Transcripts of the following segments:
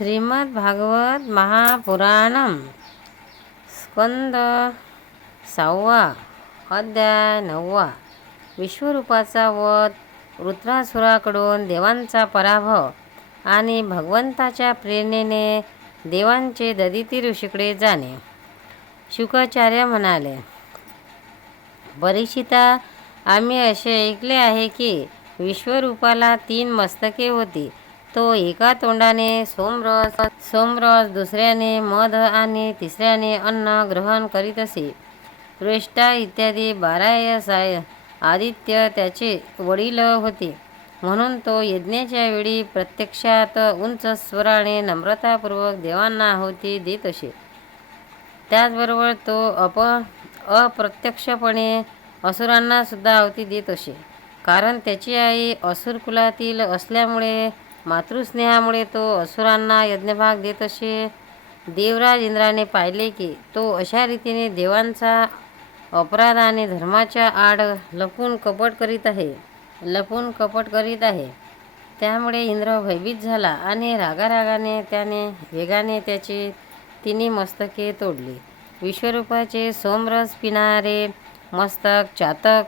श्रीमद भागवत महापुराणम स्कंद सहावा अध्याय नववा। विश्वरूपाचा वध वृत्रासुराकडून देवांचा पराभव आणि भगवंताच्या प्रेरणेने देवांचे ददिती ऋषीकडे जाणे. शुकाचार्य म्हणाले परीक्षिता आम्ही असे ऐकले आहे की विश्वरूपाला तीन मस्तके होती. तो एका तोंडाने सोमरस सोमरस दुसऱ्याने मध आणि तिसऱ्याने अन्न ग्रहण करीत असे. श्रेष्ठा इत्यादी बारा आदित्य त्याचे वडील होते. म्हणून तो यज्ञाच्या वेळी प्रत्यक्षात उंच स्वराने नम्रतापूर्वक देवांना आहुती देत असे. त्याचबरोबर तो अप अप्रत्यक्षपणे असुरांना सुद्धा आहुती देत असे. कारण त्याची आई असुर कुलातील असल्यामुळे मातृस्नेहामुळे तो असुरांना यज्ञभाग देत असे. देवराज इंद्राने पाहिले की तो अशा रीतीने देवांचा अपराध आणि धर्माच्या आड लपून कपट करीत आहे लपून कपट करीत आहे. त्यामुळे इंद्र भयभीत झाला आणि रागारागाने त्याने वेगाने त्याची तिन्ही मस्तके तोडली. विश्वरूपाचे सोमरस पिणारे मस्तक चातक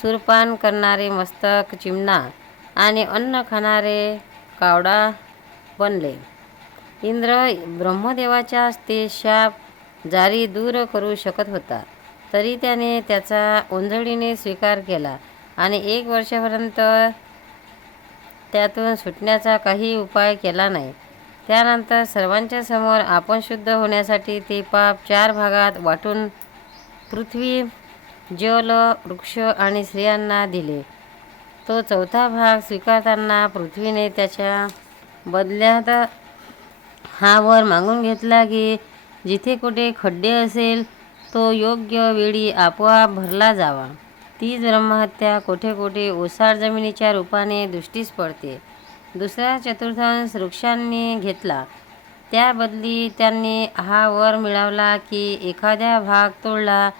सुरपान करणारे मस्तक चिमणा आणि अन्न खाणारे कावडा बनले. इंद्र ब्रह्मदेवाच्या ते शाप जारी दूर करू शकत होता. तरी त्याने त्याचा ओंजळीने स्वीकार केला आणि एक वर्षापर्यंत त्यातून सुटण्याचा काही उपाय केला नाही. त्यानंतर सर्वांच्या समोर आपण शुद्ध होण्यासाठी ते पाप चार भागात वाटून पृथ्वी जल वृक्ष आणि स्त्रियांना दिले. तो चौथा भाग स्वीकारताना पृथ्वीने त्याच्या बदल्यात हा वर मागून घेतला की जिथे कुठे खड्डे असेल तो योग्य वेळी आपोआप भरला जावा. तीच ब्रह्महत्या कोठे कोठे ओसाड जमिनीच्या रूपाने दृष्टीस पडते. दुसरा चतुर्थांश वृक्षांनी घेतला. त्या बदली त्यांनी हा वर मिळवला की एखाद्या भाग तोडला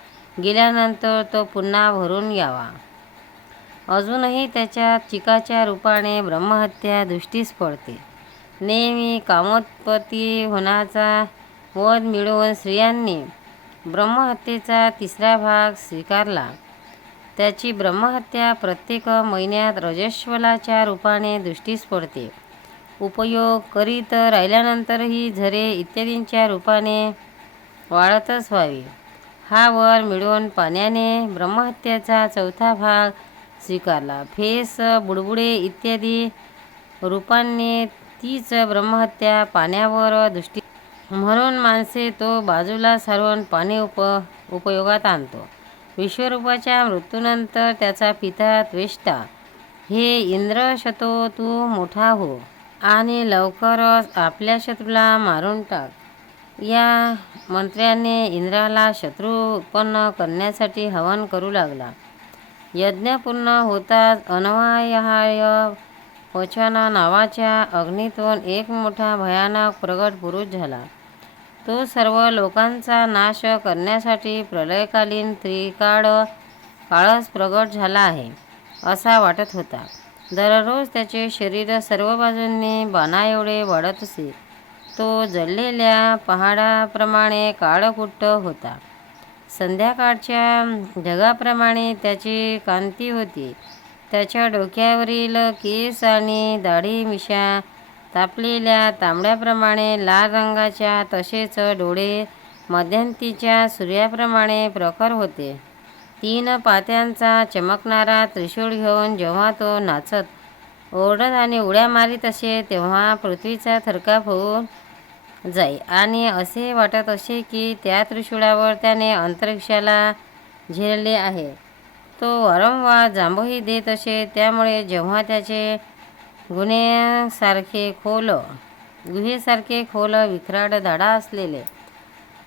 गेल्यानंतर तो पुन्हा भरून यावा. अजूनही त्याच्या चिकाच्या रूपाने ब्रह्महत्या दृष्टीस पडते. नेहमी कामोत्पत्ती होण्याचा वध मिळवून स्त्रियांनी ब्रह्महत्येचा तिसरा भाग स्वीकारला. त्याची ब्रह्महत्या प्रत्येक महिन्यात रजस्वलाच्या रूपाने दृष्टीस पडते. उपयोग करीत राहिल्यानंतरही झरे इत्यादींच्या रूपाने वाढतच व्हावी. हा वर मिळवून पाण्याने ब्रह्महत्याचा चौथा भाग स्वीकारला. फेस बुडबुडे इत्यादी रूपांनी तीच ब्रह्महत्या पाण्यावर दृष्टी म्हणून माणसे तो बाजूला सारून पाणी उप उपयोगात आणतो. विश्वरूपाच्या मृत्यूनंतर त्याचा पिता त्वेष्टा. हे इंद्र शतो तू मोठा हो आणि लवकरच आपल्या शत्रूला मारून टाक. या मंत्र्याने इंद्राला शत्रू उत्पन्न करण्यासाठी हवन करू लागला. यज्ञ पूर्ण होताच अनवायहाय वचन नावाच्या अग्नीतून एक मोठा भयानक प्रगट पुरुष झाला. तो सर्व लोकांचा नाश करण्यासाठी प्रलयकालीन त्रिकाळ काळच प्रगट झाला आहे असा वाटत होता. दररोज त्याचे शरीर सर्व बाजूंनी बाणा एवढे वाढत असे. तो जळलेल्या पहाडाप्रमाणे काळकुट्ट होता. संध्याकाळच्या ढगाप्रमाणे त्याची कांती होती. त्याच्या डोक्यावरील केस आणि दाढी मिशा तापलेल्या तांबड्याप्रमाणे लाल रंगाच्या तसेच डोळे मध्यंतीच्या सूर्याप्रमाणे प्रखर होते. तीन पात्यांचा चमकणारा त्रिशूळ घेऊन जेव्हा तो नाचत ओरडत आणि उड्या मारीत असे तेव्हा पृथ्वीचा थरकाप होऊन जाई. आणि असे वाटत असे की त्या त्रिशूळावर त्याने अंतरिक्षाला झेलले आहे. तो वारंवार जांभही देत असे त्यामुळे जेव्हा त्याचे गुन्हेसारखे खोल गुहेसारखे खोल विखराड धाडा असलेले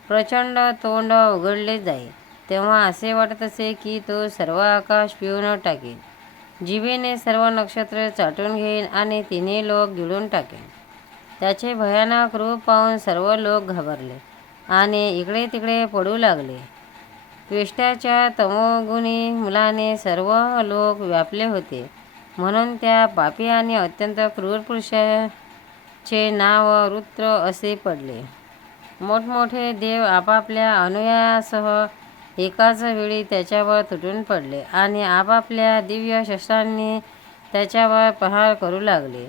प्रचंड तोंड उघडले जाई. तेव्हा असे वाटत असे की तो सर्व आकाश पिऊन टाकेल जिभेने सर्व नक्षत्र चाटून घेईन आणि तिन्ही लोक गिळून टाकेल त्याचे भयानक रूप पाहून सर्व लोक घाबरले आणि इकडे तिकडे पडू लागले. त्वेष्टाच्या तमोगुणी मुलाने सर्व लोक व्यापले होते. म्हणून त्या पापी आणि अत्यंत क्रूर पुरुषाचे नाव रुद्र असे पडले. मोठमोठे देव आपापल्या अनुयायासह एकाच वेळी त्याच्यावर तुटून पडले आणि आपापल्या दिव्य शस्त्रांनी त्याच्यावर प्रहार करू लागले.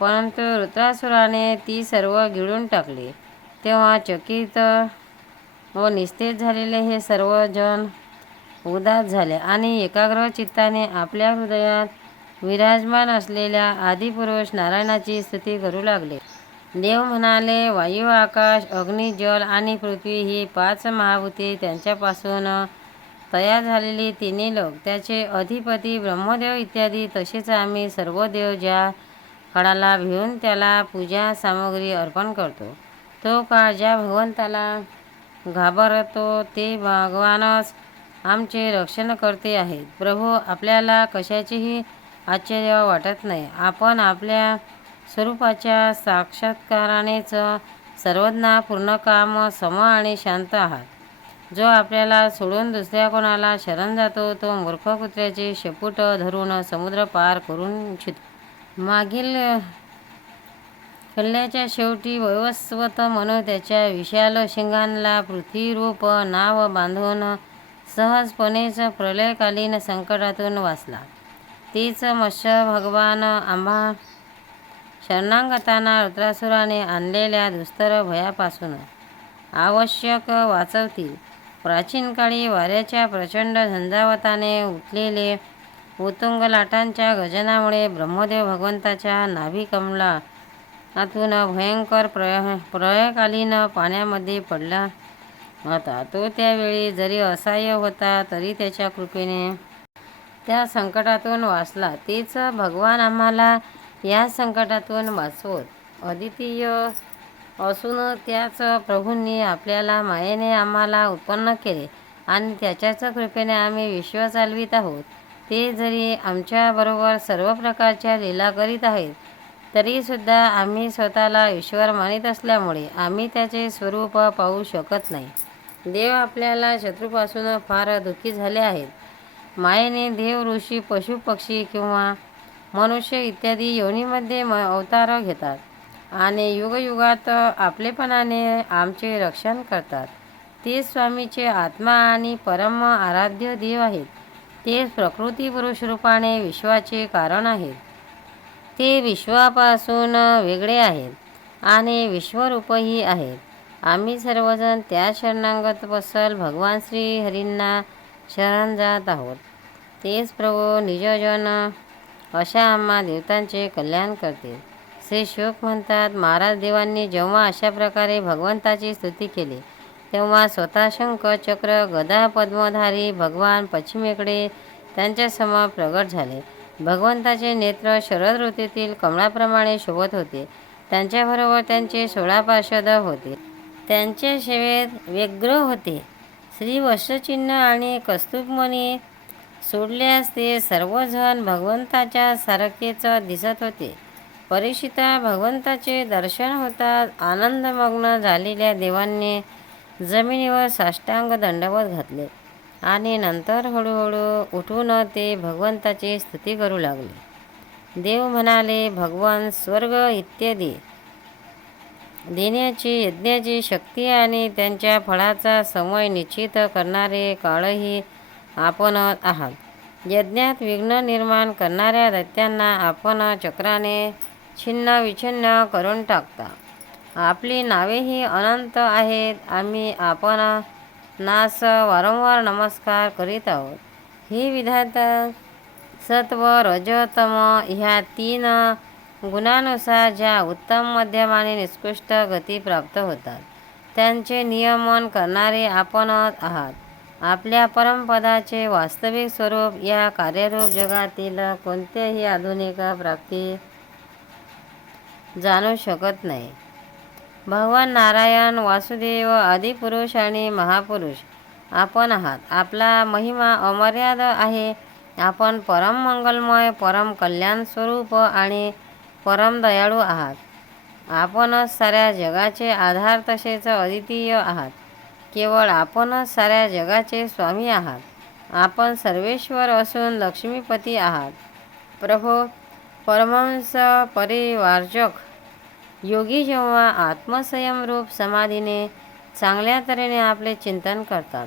परंतु वृत्रासुराने ती सर्व गिळून टाकली. तेव्हा चकित व निस्तेज झालेले हे सर्वजण उदास झाले आणि एकाग्र चित्ताने आपल्या हृदयात विराजमान असलेल्या आदिपुरुष नारायणाची स्तुती करू लागले. देव म्हणाले वायू आकाश अग्नी जल आणि पृथ्वी ही पाच महाभूते त्यांच्यापासून तयार झालेली तिन्ही लोक. त्याचे अधिपती ब्रह्मदेव इत्यादी तसेच आम्ही सर्व देव ज्या काळाला भिवून त्याला पूजा सामग्री अर्पण करतो. तो काळ ज्या भगवंताला घाबरतो ते भगवानच आमचे रक्षण करते आहेत. प्रभू आपल्याला कशाचेही आश्चर्य वाटत नाही. आपण आपल्या स्वरूपाच्या साक्षात्कारानेच सर्वज्ञा पूर्णकाम सम आणि शांत आहात. जो आपल्याला सोडून दुसऱ्या कोणाला शरण जातो तो मूर्ख कुत्र्याचे शेपूट धरून समुद्र पार करून इच्छितो मागील कल्ल्याच्या शेवटी वैवस्वत म्हणून त्याच्या विशाल शिंगांना पृथ्वीरूप नाव बांधून सहजपणेच प्रलयकालीन संकटातून वाचला. तीच मत्स्य भगवान आम्हा शरणांगताना रुद्रासुराने आणलेल्या दुस्तर भयापासून आवश्यक वाचवतील. प्राचीन काळी वाऱ्याच्या प्रचंड झंझावताने उठलेले उत्तुंग लाटांच्या गजनामुळे ब्रह्मदेव भगवंताच्या नाभिकमला आतून भयंकर प्रय प्रयकालीन पाण्यामध्ये पडला. होता तो त्यावेळी जरी असहाय्य होता तरी त्याच्या कृपेने त्या संकटातून वाचला. तेच भगवान आम्हाला या संकटातून वाचवत. अद्वितीय असून त्याच प्रभूंनी आपल्याला मायेने आम्हाला उत्पन्न केले आणि त्याच्याच कृपेने आम्ही विश्व चालवित आहोत. ते जरी आमच्याबरोबर सर्व प्रकारच्या लीला करीत आहेत तरीसुद्धा आम्ही स्वतःला ईश्वर मानित असल्यामुळे आम्ही त्याचे स्वरूप पाहू शकत नाही. देव आपल्याला शत्रूपासून फार दुःखी झाले आहेत. मायेने देव ऋषी पशु पक्षी किंवा मनुष्य इत्यादी योनीमध्ये म अवतार घेतात आणि युगयुगात आपलेपणाने आमचे रक्षण करतात. ते स्वामीचे आत्मा आणि परम आराध्य देव आहेत. ते प्रकृती पुरुष रूपाने विश्वाचे कारण आहेत. ते विश्वापासून वेगळे आहेत आणि विश्वरूपही आहेत. आम्ही सर्वजण त्या शरणांगत बसल भगवान श्री हरींना शरण जात आहोत. तेच प्रभू निजजन अशा आम्हा देवतांचे कल्याण करतील. श्री शोक म्हणतात महाराज देवांनी जेव्हा अशा प्रकारे भगवंताची स्तुती केली तेव्हा स्वतः शंख चक्र गदा पद्मधारी भगवान पश्चिमेकडे त्यांच्यासमोर प्रगट झाले. भगवंताचे नेत्र शरद ऋतूतील कमळाप्रमाणे शोभत होते. त्यांच्याबरोबर त्यांचे सोळा पार्षद होते. त्यांच्या सेवेत व्यग्र होते. श्री वस्त्रचिन्ह आणि कस्तुभमणी सोडल्यास ते सर्वजण भगवंताच्या सारखेच दिसत होते. परीक्षिता भगवंताचे दर्शन होतात आनंदमग्न झालेल्या देवांनी जमिनीवर साष्टांग दंडवत घातले. आणि नंतर हळूहळू उठून ते भगवंताची स्तुती करू लागले. देव म्हणाले भगवान स्वर्ग इत्यादी देण्याची यज्ञाची शक्ती आणि त्यांच्या फळाचा समय निश्चित करणारे काळही आपण आहात. यज्ञात विघ्न निर्माण करणाऱ्या दैत्यांना आपण चक्राने छिन्न विछिन्न करून टाकता. आपली नावेही अनंत आहेत. आम्ही आपण नास वारंवार नमस्कार करीत आहोत. ही विधाता सत्व रजतम ह्या तीन गुणानुसार ज्या उत्तम मध्यम आणि निष्कृष्ट गती प्राप्त होतात त्यांचे नियमन करणारे आपणच आहात. आपल्या परमपदाचे वास्तविक स्वरूप या कार्यरूप जगातील कोणत्याही आधुनिक प्राप्ती जाणू शकत नाही. भगवान नारायण वासुदेव आदिपुरुष आणि महापुरुष. आपण आहात. आपला महिमा अमर्याद आहे. आपण परम मंगलमय परम कल्याण स्वरूप आणि परम दयाळू आहात. आपणच साऱ्या जगाचे आधार तसेच अद्वितीय आहात. केवळ आपणच साऱ्या जगाचे स्वामी आहात. आपण सर्वेश्वर असून लक्ष्मीपती आहात. प्रभो परमहंस परिवार्जक योगी जेव्हा आत्मसंयमरूप समाधीने चांगल्या तऱ्हेने आपले चिंतन करतात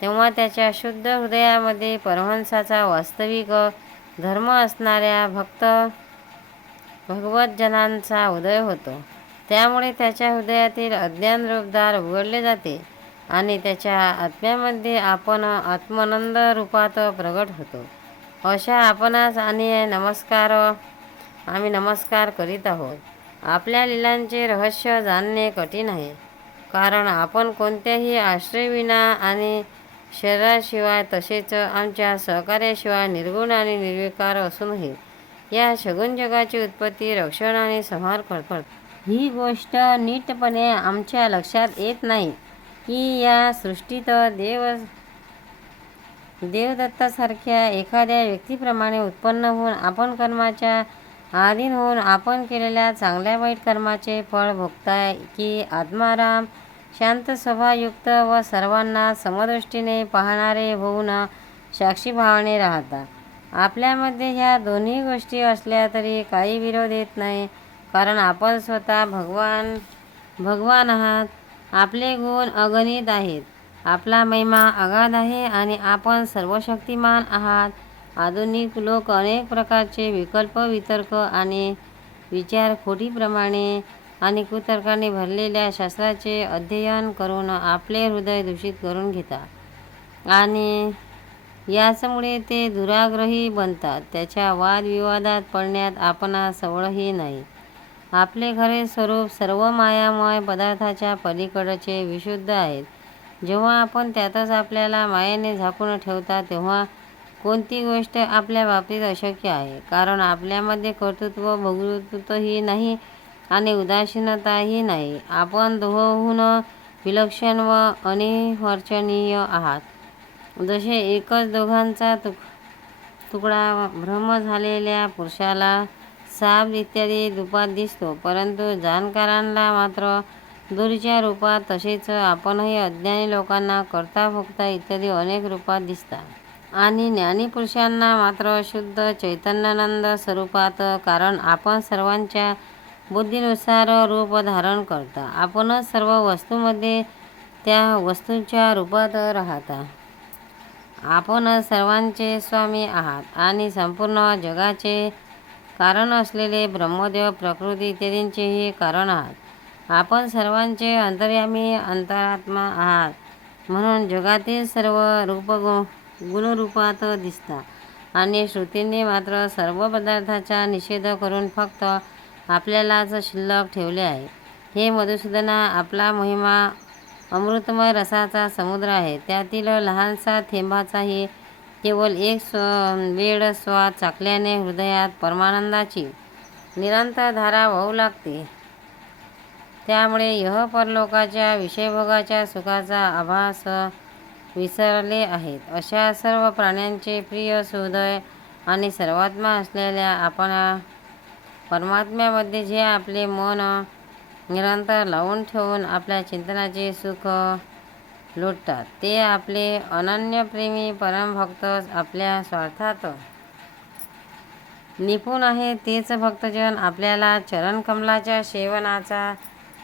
तेव्हा त्याच्या शुद्ध हृदयामध्ये परमहंसाचा वास्तविक धर्म असणाऱ्या भक्त भगवतजनांचा उदय होतो. त्यामुळे त्याच्या हृदयातील अज्ञान रूपदार उघडले जाते आणि त्याच्या आत्म्यामध्ये आपण आत्मानंद रूपात प्रगट होतो. अशा आपणास आणि नमस्कार आम्ही नमस्कार करीत आहोत. आपल्या लिलांचे रहस्य जाणणे कठीण आहे. कारण आपण कोणत्याही आश्रयविना आणि शरीराशिवाय तसेच आमच्या सहकार्याशिवाय निर्गुण आणि निर्विकार असूनही या शगुन जगाची उत्पत्ती रक्षण आणि संहार करतात. ही गोष्ट नीटपणे आमच्या लक्षात येत नाही की या सृष्टीत देव देवदत्तासारख्या एखाद्या व्यक्तीप्रमाणे उत्पन्न होऊन आपण कर्माच्या आधीन होऊन आपण केलेल्या चांगल्या वाईट कर्माचे फळ भोगताय की आत्माराम शांत स्वभावयुक्त व सर्वांना समदृष्टीने पाहणारे होऊन साक्षीभावाने राहता. आपल्यामध्ये ह्या दोन्ही गोष्टी असल्या तरी काही विरोध येत नाही कारण आपण स्वतः भगवान भगवान आहात. आपले गुण अगणित आहेत. आपला महिमा अगाध आहे आणि आपण सर्वशक्तिमान आहात. आधुनिक लोक अनेक प्रकारचे विकल्प वितर्क आणि विचार खोटीप्रमाणे आणि कुतर्काने भरलेल्या शास्त्राचे अध्ययन करून आपले हृदय दूषित करून घेतात. आणि याचमुळे ते दुराग्रही बनतात. त्याच्या वादविवादात पडण्यात आपणा सवळही नाही. आपले खरे स्वरूप सर्व मायामय पदार्थाच्या पलीकडचे विशुद्ध आहेत. जेव्हा आपण त्यातच आपल्याला मायेने झाकून ठेवता तेव्हा कोणती गोष्ट आपल्या बाबतीत अशक्य आहे? कारण आपल्यामध्ये कर्तृत्व भोगतृत्वही नाही आणि उदासीनताही नाही. आपण दोहहून विलक्षण व अनिवर्चनीय आहात. जसे एकच दोघांचा तुक तुकडा भ्रम झालेल्या पुरुषाला साप इत्यादी रूपात दिसतो परंतु जाणकारांना मात्र दूरच्या रूपात तसेच आपणही अज्ञानी लोकांना करता भोगता इत्यादी अनेक रूपात दिसतात. आणि ज्ञानीपुरुषांना मात्र शुद्ध चैतन्यानंद स्वरूपात कारण आपण सर्वांच्या बुद्धीनुसार रूप धारण करता. आपणच सर्व वस्तूमध्ये त्या वस्तूंच्या रूपात राहता. आपण सर्वांचे स्वामी आहात आणि संपूर्ण जगाचे कारण असलेले ब्रह्मदेव प्रकृती इत्यादींचेही कारण आहात. आपण सर्वांचे अंतर्यामी अंतरात्मा आहात. म्हणून जगातील सर्व रूपगुण गुणरूपात दिसतात. आणि श्रुतींनी मात्र सर्व पदार्थाचा निषेध करून फक्त आपल्यालाच शिल्लक ठेवले आहे. हे मधुसूदना आपला महिमा अमृतमय रसाचा समुद्र आहे. त्यातील लहानसा थेंबाचाही केवळ एक स्व वेळ स्वाद चाकल्याने हृदयात परमानंदाची निरंतर धारा वाहू लागते. त्यामुळे यह परलोकाच्या विषयभोगाच्या सुखाचा आभास विसरले आहेत. अशा सर्व प्राण्यांचे प्रिय सुहृदय आणि सर्वात्मा असलेल्या आपण परमात्म्यामध्ये जे आपले मन निरंतर लावून ठेवून आपल्या चिंतनाचे सुख लुटतात ते आपले अनन्यप्रेमी परमभक्त आपल्या स्वार्थात निपुण आहे. तेच भक्तजन आपल्याला चरणकमलाच्या सेवनाचा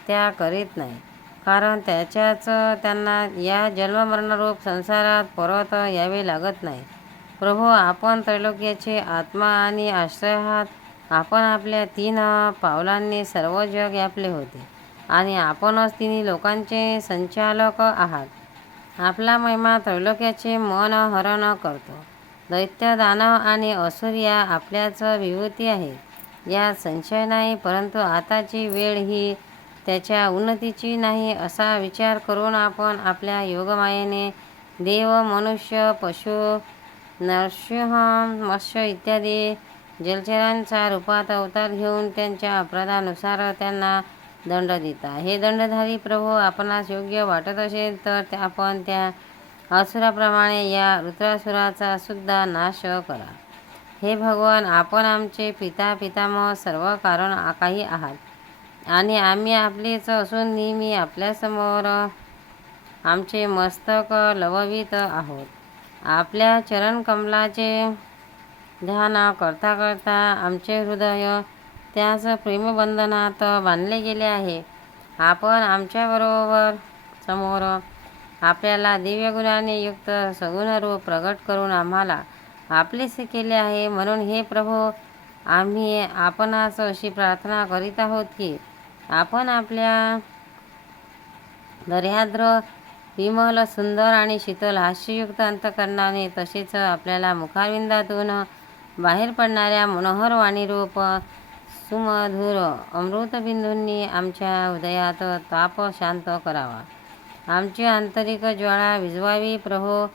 त्या करीत नाही कारण त्याच्याच त्यांना या जन्ममरणरूप संसारात परत यावे लागत नाही. प्रभू आपण त्रैलोक्याचे आत्मा आणि आश्रय आहात. आपण आपल्या तीन पावलांनी सर्व जग व्यापले होते आणि आपणच तिन्ही लोकांचे संचालक आहात. आपला महिमा त्रैलोक्याचे मन हरण करतो. दैत्य दानव आणि असुर या आपल्याच विभूती आहे. यात संशय नाही परंतु आताची वेळ ही त्याच्या उन्नतीची नाही असा विचार करून आपण आपल्या योगमायेने देव मनुष्य पशु नरसिंह मत्स्य इत्यादी जलचरांचा रूपात अवतार घेऊन त्यांच्या अपराधानुसार त्यांना दंड देता. हे दंडधारी प्रभू आपणास योग्य वाटत असेल तर आपण त्या असुराप्रमाणे या रुद्रासुराचा सुद्धा नाश करा. हे भगवान आपण आमचे पिता पितामह सर्व कारण काही आहात. आणि आम्ही आपलेच असून नेहमी आपल्यासमोर आमचे मस्तक लववित आहोत. आपल्या चरणकमलाचे ध्यान करता करता आमचे हृदय त्याच प्रेमबंधनात बांधले गेले आहे. आपण आमच्याबरोबर समोर आपल्याला दिव्यगुणाने युक्त सगुण रूप प्रगट करून आम्हाला आपलेसे केले आहे म्हणून हे प्रभू आम्ही आपणास अशी प्रार्थना करीत आहोत की आपण आपल्या दर्याद्र विमल सुंदर आणि शीतल हास्ययुक्त अंतकरणाने तसेच आपल्याला मुखारविंदातून बाहेर पडणाऱ्या मनोहर वाणीरूप सुमधुर अमृतबिंदूंनी आमच्या हृदयात ताप शांत करावा. आमची आंतरिक ज्वाळा विजवावी प्रभो.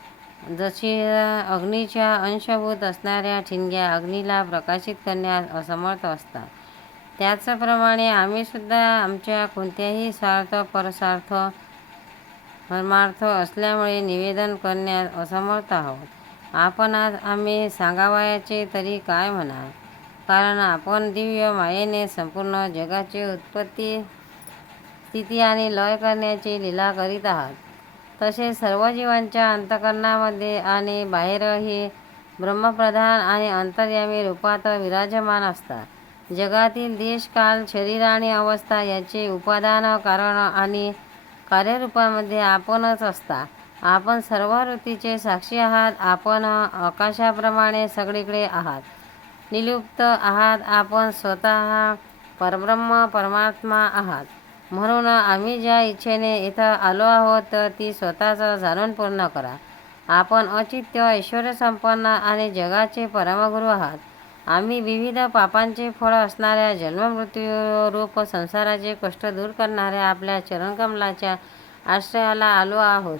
जशी अग्नीच्या अंशभूत असणाऱ्या ठिणग्या अग्नीला प्रकाशित करण्यास असमर्थ असतात. त्याचप्रमाणे आम्हीसुद्धा आमच्या कोणत्याही स्वार्थ परस्वार्थ परमार्थ असल्यामुळे निवेदन करण्यास असमर्थ आहोत. आपण आज आम्ही सांगावयाचे तरी काय म्हणा कारण आपण दिव्य मायेने संपूर्ण जगाची उत्पत्ती स्थिती आणि लय करण्याची लीला करीत आहात. तसेच सर्व जीवांच्या अंतकरणामध्ये आणि बाहेरही ब्रह्मप्रधान आणि अंतर्यामी रूपात विराजमान असतात. जगातील देश काल शरीर आणि अवस्था याचे उपादान कारण आणि कार्यरूपामध्ये आपणच असता. आपण सर्व ऋतीचे साक्षी आहात. आपण आकाशाप्रमाणे सगळीकडे आहात. निलुप्त आहात. आपण स्वतः परब्रह्म परमात्मा आहात. म्हणून आम्ही ज्या इच्छेने इथं आलो आहोत तर ती स्वतःच जाणून पूर्ण करा. आपण अचित्य ऐश्वर्यसंपन्न आणि जगाचे परमगुरू आहात. आम्ही विविध पापांचे फळ असणाऱ्या जन्ममृत्यू रूप संसाराचे कष्ट दूर करणाऱ्या आपल्या चरणकमलाच्या आश्रयाला आलो आहोत.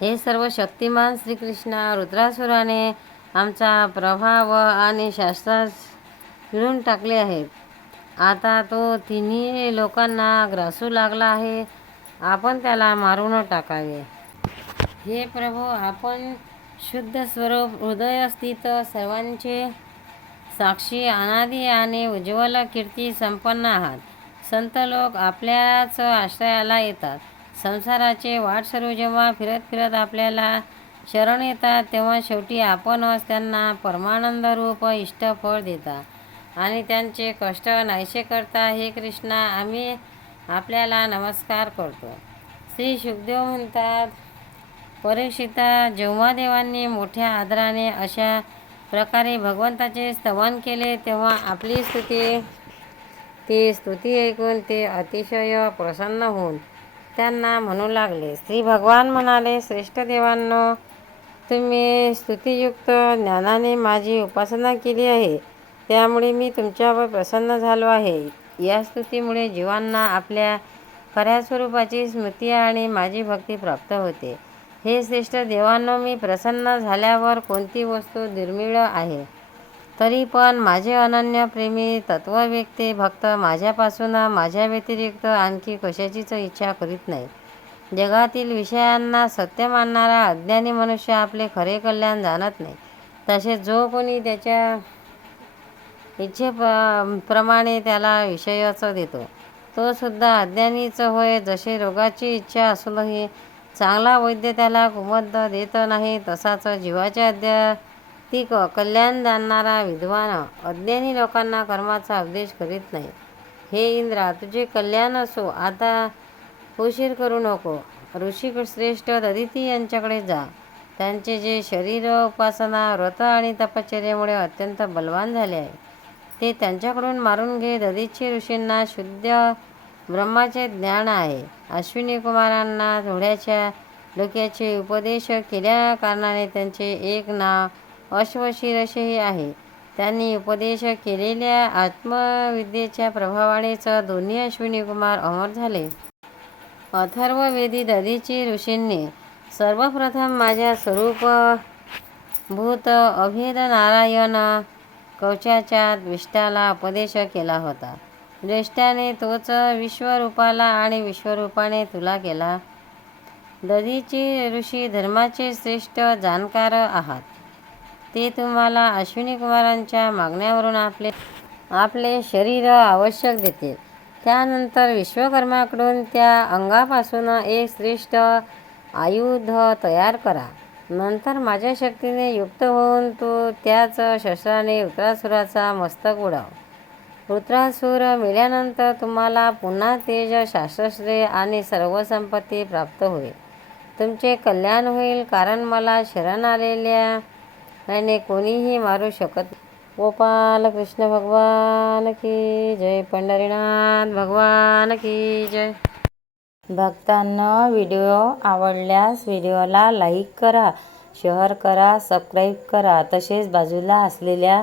हे सर्व शक्तिमान श्रीकृष्ण रुद्रासुराने आमचा प्रभाव आणि शास्त्रास फिरून टाकले आहेत. आता तो तिन्ही लोकांना ग्रासू लागला आहे. आपण त्याला मारून टाकावे. हे प्रभू आपण शुद्ध स्वरूप हृदयस्थित सर्वांचे साक्षी अनादी आणि उज्ज्वल कीर्ती संपन्न आहात. संत लोक आपल्याच आश्रयाला येतात. संसाराचे वाटसरू जेव्हा फिरत फिरत आपल्याला शरण येतात तेव्हा शेवटी आपणच त्यांना परमानंद रूप इष्टफळ देता आणि त्यांचे कष्ट नाहीसे करता हे कृष्णा आम्ही आपल्याला नमस्कार करतो. श्री शुकदेव म्हणतात परीक्षिता जेव्हा देवांनी मोठ्या आदराने अशा प्रकारे भगवंताचे स्तवन केले तेव्हा आपली स्तुती ती स्तुती ऐकून ते अतिशय प्रसन्न होऊन त्यांना म्हणू लागले श्री भगवान म्हणाले श्रेष्ठ देवांनो तुम्ही स्तुतियुक्त ज्ञानाने माझी उपासना केली आहे. त्यामुळे मी तुमच्यावर प्रसन्न झालो आहे. या स्तुतीमुळे जीवांना आपल्या खऱ्या स्वरूपाची स्मृती आणि माझी भक्ती प्राप्त होते. हे श्रेष्ठ देवांनो मी प्रसन्न झाल्यावर कोणती वस्तू दुर्मिळ आहे? तरी पण माझे अनन्य प्रेमी तत्वव्यक्ते भक्त माझ्यापासून माझ्या व्यतिरिक्त आणखी कशाचीच इच्छा करीत नाही. जगातील विषयांना सत्य मानणारा अज्ञानी मनुष्य आपले खरे कल्याण जाणत नाही. तसेच जो कोणी त्याच्या इच्छे प्रमाणे त्याला विषयाचं देतो तो सुद्धा अज्ञानीच होय. जसे रोगाची इच्छा असूनही चांगला वैद्य त्याला कुमत देत नाही तसाच जीवाच्या अध्यात्मिक कल्याण जाणणारा विद्वान अज्ञानी लोकांना कर्माचा उपदेश करीत नाही. हे इंद्रा तुझे कल्याण असो आता उशीर करू नको. ऋषी श्रेष्ठ ददिती यांच्याकडे जा. त्यांचे जे शरीर उपासना व्रत आणि तपश्चर्यामुळे अत्यंत बलवान झाले आहे. ते त्यांच्याकडून मारून घे. दधीची ऋषींना शुद्ध ब्रह्माचे ज्ञान आहे. अश्विनी कुमारांना थोड्याच्या डोक्याचे उपदेश केल्या कारणाने त्यांचे एक नाव अश्वशिरसेही आहे. त्यांनी उपदेश केलेल्या आत्मविद्येच्या प्रभावानेच दोन्ही अश्विनी कुमार अमर झाले. अथर्ववेदी दधीची ऋषींनी सर्वप्रथम माझ्या स्वरूप भूत अभेद नारायण कवचाच्या द्विष्टाला उपदेश केला होता. ज्येष्ठाने तोच विश्वरूपाला आणि विश्वरूपाने तुला केला. दधीचे ऋषी धर्माचे श्रेष्ठ जाणकार आहात. ते तुम्हाला अश्विनी कुमारांच्या मागण्यावरून आपले आपले शरीर आवश्यक देते त्यानंतर विश्वकर्माकडून त्या अंगापासून एक श्रेष्ठ आयुध तयार करा. नंतर माझ्या शक्तीने युक्त होऊन तू त्याच शस्त्राने उत्रासुराचा मस्तक उडाव. वृत्रासुर मेल्यानंतर तुम्हाला पुन्हा तेज शास्त्रश्रेय आणि सर्व संपत्ती प्राप्त होईल. तुमचे कल्याण होईल कारण मला शरण आलेल्या याने कोणीही मारू शकत गोपाल कृष्ण भगवान की जय. पंढरीनाथ भगवान की जय. भक्तांना व्हिडिओ आवडल्यास व्हिडिओला लाईक करा शेअर करा सबस्क्राईब करा. तसेच बाजूला असलेल्या